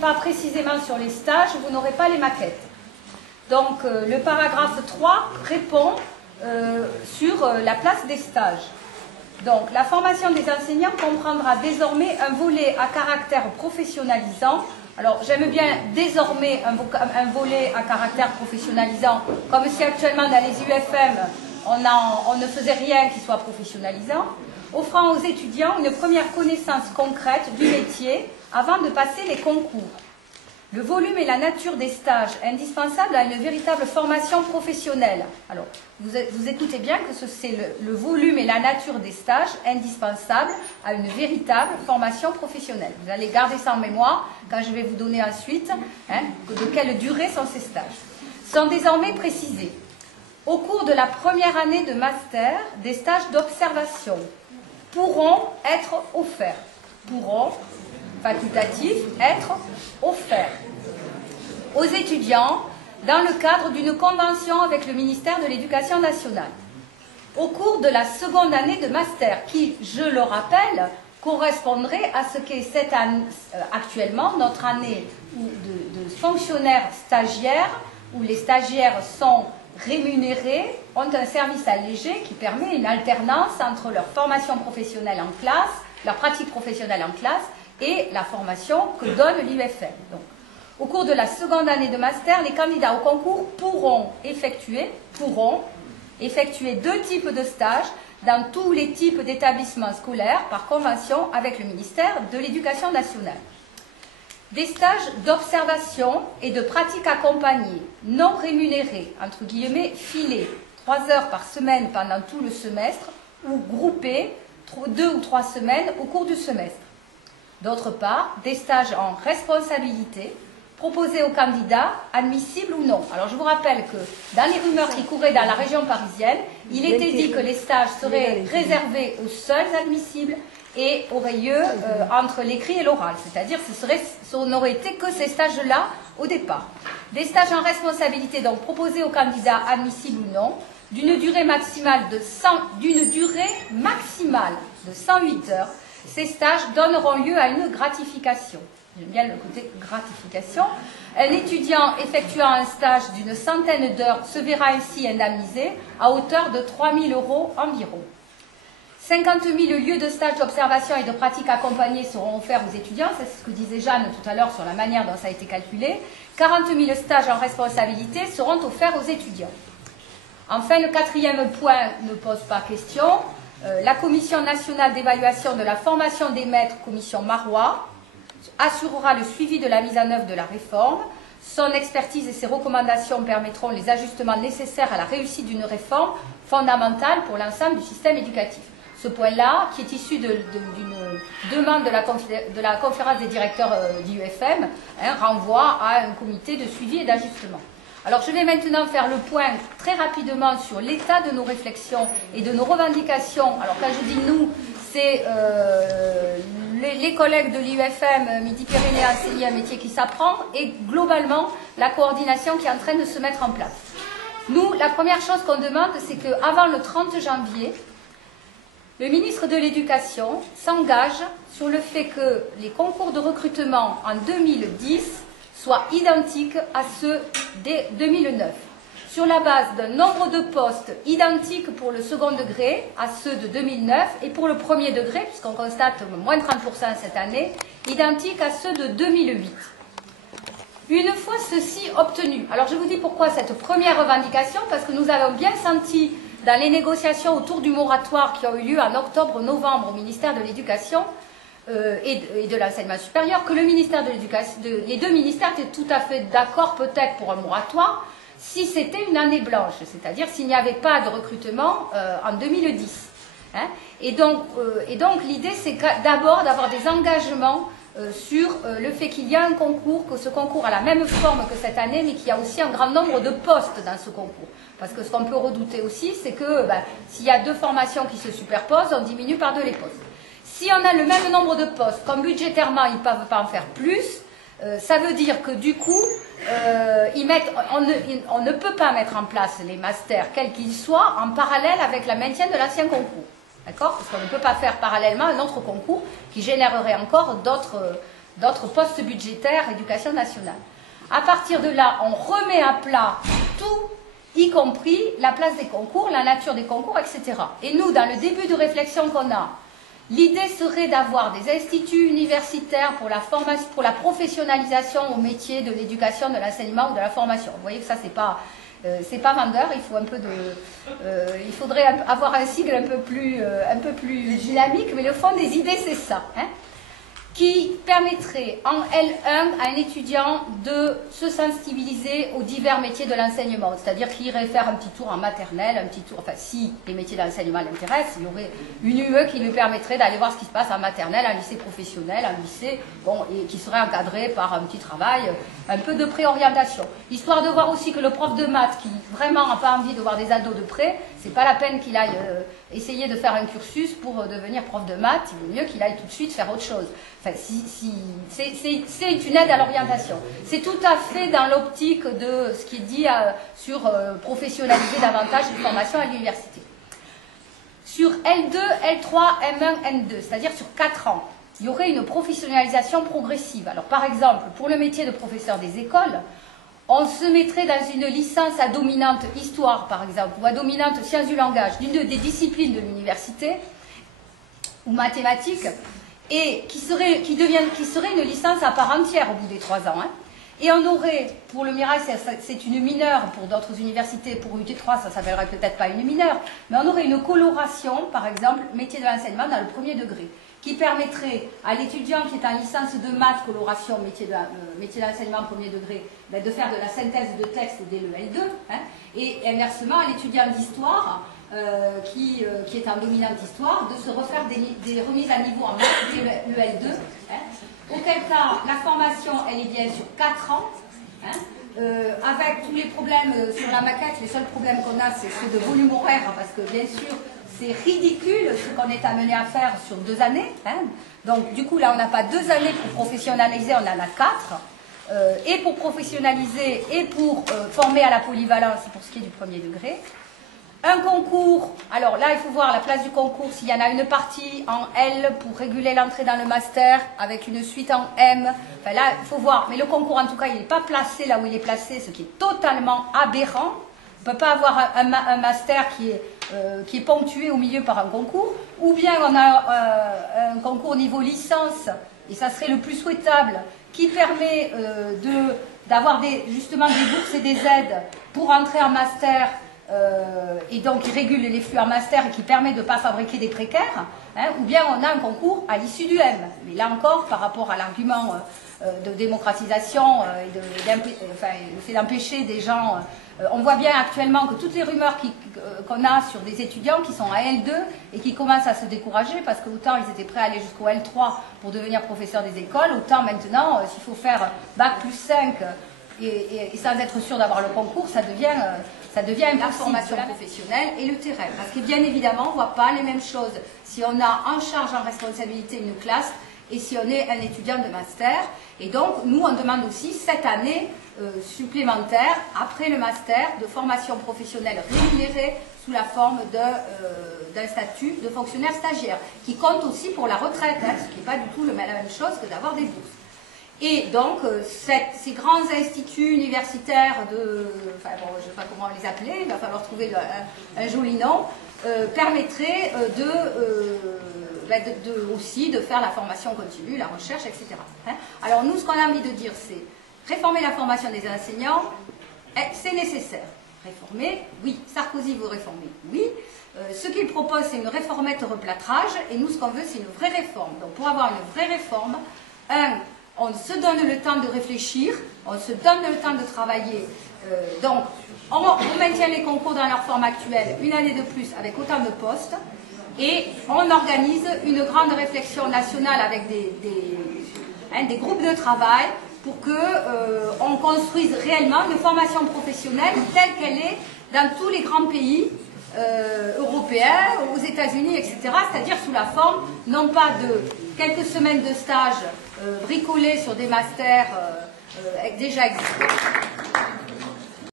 Pas précisément sur les stages, vous n'aurez pas les maquettes. Donc le paragraphe 3 répond sur la place des stages. Donc la formation des enseignants comprendra désormais un volet à caractère professionnalisant. Alors j'aime bien désormais un volet à caractère professionnalisant, comme si actuellement dans les UFM on ne faisait rien qui soit professionnalisant, offrant aux étudiants une première connaissance concrète du métier avant de passer les concours. Le volume et la nature des stages indispensables à une véritable formation professionnelle. Alors, vous écoutez bien que c'est le volume et la nature des stages indispensables à une véritable formation professionnelle. Vous allez garder ça en mémoire quand je vais vous donner ensuite de quelle durée sont ces stages. Sont désormais précisés. Au cours de la première année de master, des stages d'observation pourront être offerts. Pourront, facultatif, être offerts aux étudiants dans le cadre d'une convention avec le ministère de l'Éducation nationale. Au cours de la seconde année de master, qui, je le rappelle, correspondrait à ce qu'est cette année, actuellement notre année de fonctionnaires stagiaires, où les stagiaires sont rémunérés, ont un service allégé qui permet une alternance entre leur formation professionnelle en classe, leur pratique professionnelle en classe et la formation que donne l'UFM. Donc, au cours de la seconde année de master, les candidats au concours pourront effectuer deux types de stages dans tous les types d'établissements scolaires par convention avec le ministère de l'Éducation nationale. Des stages d'observation et de pratique accompagnée, non rémunérés, entre guillemets, filés, 3 heures par semaine pendant tout le semestre, ou groupés, 2 ou 3 semaines au cours du semestre. D'autre part, des stages en responsabilité, proposés aux candidats, admissibles ou non. Alors je vous rappelle que dans les rumeurs qui couraient dans la région parisienne, il était dit que les stages seraient réservés aux seuls admissibles et auraient lieu entre l'écrit et l'oral. C'est-à-dire que ce n'aurait été que ces stages-là au départ. Des stages en responsabilité, donc proposés aux candidats admissibles ou non, d'une durée maximale de 108 heures. Ces stages donneront lieu à une gratification. J'aime bien le côté gratification. Un étudiant effectuant un stage d'une centaine d'heures se verra ainsi indemnisé à hauteur de 3 000 € environ. 50 000 lieux de stage d'observation et de pratique accompagnée seront offerts aux étudiants, c'est ce que disait Jeanne tout à l'heure sur la manière dont ça a été calculé. 40 000 stages en responsabilité seront offerts aux étudiants. Enfin, le quatrième point ne pose pas question. La Commission nationale d'évaluation de la formation des maîtres, commission Marois, assurera le suivi de la mise en œuvre de la réforme. Son expertise et ses recommandations permettront les ajustements nécessaires à la réussite d'une réforme fondamentale pour l'ensemble du système éducatif. Ce point-là, qui est issu d'une demande de la conférence des directeurs d'IUFM, renvoie à un comité de suivi et d'ajustement. Alors je vais maintenant faire le point très rapidement sur l'état de nos réflexions et de nos revendications. Alors quand je dis nous, c'est les collègues de l'IUFM, Midi-Pyrénées, enseigner un métier qui s'apprend, et globalement la coordination qui est en train de se mettre en place. Nous, la première chose qu'on demande, c'est qu'avant le 30 janvier, le ministre de l'Éducation s'engage sur le fait que les concours de recrutement en 2010 soient identiques à ceux dès 2009, sur la base d'un nombre de postes identiques pour le second degré à ceux de 2009 et pour le premier degré, puisqu'on constate moins 30% cette année, identiques à ceux de 2008. Une fois ceci obtenu, alors je vous dis pourquoi cette première revendication, parce que nous avons bien senti dans les négociations autour du moratoire qui ont eu lieu en octobre-novembre au ministère de l'Éducation et de l'enseignement supérieur, que le ministère de l'Éducation, les deux ministères étaient tout à fait d'accord peut-être pour un moratoire si c'était une année blanche, c'est-à-dire s'il n'y avait pas de recrutement en 2010. Et donc l'idée c'est d'abord d'avoir des engagements sur le fait qu'il y a un concours, que ce concours a la même forme que cette année, mais qu'il y a aussi un grand nombre de postes dans ce concours. Parce que ce qu'on peut redouter aussi, c'est que s'il y a deux formations qui se superposent, on diminue par 2 les postes. Si on a le même nombre de postes, comme budgétairement ils ne peuvent pas en faire plus, ça veut dire que du coup, on ne peut pas mettre en place les masters, quels qu'ils soient, en parallèle avec le maintien de l'ancien concours. D'accord ? Parce qu'on ne peut pas faire parallèlement un autre concours qui générerait encore d'autres d'autres postes budgétaires éducation nationale. À partir de là, on remet à plat tout, y compris la place des concours, la nature des concours, etc. Et nous, dans le début de réflexion qu'on a, l'idée serait d'avoir des instituts universitaires pour la formation, pour la professionnalisation au métier de l'éducation, de l'enseignement ou de la formation. Vous voyez que ça, c'est pas vendeur, il faut un peu il faudrait avoir un sigle un peu plus dynamique, mais le fond des idées, c'est ça, hein, qui permettrait en L1 à un étudiant de se sensibiliser aux divers métiers de l'enseignement, c'est-à-dire qu'il irait faire un petit tour en maternelle, un petit tour, enfin si les métiers de l'enseignement l'intéressent, il y aurait une UE qui lui permettrait d'aller voir ce qui se passe en maternelle, en lycée professionnel, en lycée, bon, et qui serait encadré par un petit travail, un peu de préorientation, histoire de voir aussi que le prof de maths qui vraiment n'a pas envie de voir des ados de près, c'est pas la peine qu'il aille essayer de faire un cursus pour devenir prof de maths, il vaut mieux qu'il aille tout de suite faire autre chose. Enfin, c'est une aide à l'orientation. C'est tout à fait dans l'optique de ce qui est dit sur professionnaliser davantage les formations à l'université. Sur L2, L3, M1, N2, c'est-à-dire sur 4 ans, il y aurait une professionnalisation progressive. Alors par exemple, pour le métier de professeur des écoles, on se mettrait dans une licence à dominante histoire, par exemple, ou à dominante sciences du langage, d'une des disciplines de l'université, ou mathématiques, et qui serait une licence à part entière au bout des 3 ans. Hein. Et on aurait, pour le Mirail, c'est une mineure, pour d'autres universités, pour UT3, ça ne s'appellerait peut-être pas une mineure, mais on aurait une coloration, par exemple, métier de l'enseignement dans le premier degré, qui permettrait à l'étudiant qui est en licence de maths, coloration, métier de l'enseignement premier degré, ben de faire de la synthèse de texte dès le L2, hein, et inversement à l'étudiant d'histoire, qui est en dominante histoire, de se refaire des remises à niveau en maths dès le L2, hein, auquel cas la formation elle est bien sur 4 ans, hein, avec tous les problèmes sur la maquette, les seuls problèmes qu'on a c'est ceux de volume horaire, parce que bien sûr c'est ridicule ce qu'on est amené à faire sur 2 années. Hein. Donc du coup là on n'a pas 2 années pour professionnaliser, on en a 4. Et pour professionnaliser et pour former à la polyvalence pour ce qui est du premier degré. Un concours, alors là il faut voir la place du concours, s'il y en a une partie en L pour réguler l'entrée dans le master avec une suite en M, enfin là il faut voir, mais le concours en tout cas il n'est pas placé là où il est placé, ce qui est totalement aberrant. On ne peut pas avoir un master qui est ponctué au milieu par un concours, ou bien on a un concours niveau licence, et ça serait le plus souhaitable, qui permet d'avoir justement des bourses et des aides pour entrer en master, et donc qui régule les flux en master et qui permet de ne pas fabriquer des précaires, hein, ou bien on a un concours à l'issue du M. Mais là encore, par rapport à l'argument de démocratisation et le fait d'empêcher des gens, on voit bien actuellement que toutes les rumeurs qu'on a sur des étudiants qui sont à L2 et qui commencent à se décourager parce que autant ils étaient prêts à aller jusqu'au L3 pour devenir professeurs des écoles, autant maintenant s'il faut faire Bac plus 5 et sans être sûr d'avoir le concours, ça devient une formation professionnelle et le terrain. Parce que bien évidemment, on ne voit pas les mêmes choses si on a en charge, en responsabilité une classe et si on est un étudiant de master. Et donc, nous, on demande aussi 7 années supplémentaires après le master de formation professionnelle rémunérée sous la forme d'un statut de fonctionnaire stagiaire, qui compte aussi pour la retraite, hein, ce qui n'est pas du tout la même chose que d'avoir des bourses. Et donc, ces grands instituts universitaires enfin bon, je ne sais pas comment les appeler, il va falloir trouver un joli nom, permettraient aussi de faire la formation continue, la recherche, etc. Hein. Alors nous, ce qu'on a envie de dire, c'est réformer la formation des enseignants, c'est nécessaire. Réformer, oui. Sarkozy veut réformer, oui. Ce qu'il propose, c'est une réformette replâtrage, et nous, ce qu'on veut, c'est une vraie réforme. Donc pour avoir une vraie réforme, on se donne le temps de réfléchir, on se donne le temps de travailler. Donc, on maintient les concours dans leur forme actuelle, une année de plus avec autant de postes, et on organise une grande réflexion nationale avec des groupes de travail pour qu'on construise réellement une formation professionnelle telle qu'elle est dans tous les grands pays européens, aux États-Unis, etc. C'est-à-dire sous la forme, non pas de quelques semaines de stage bricolés sur des masters déjà existants.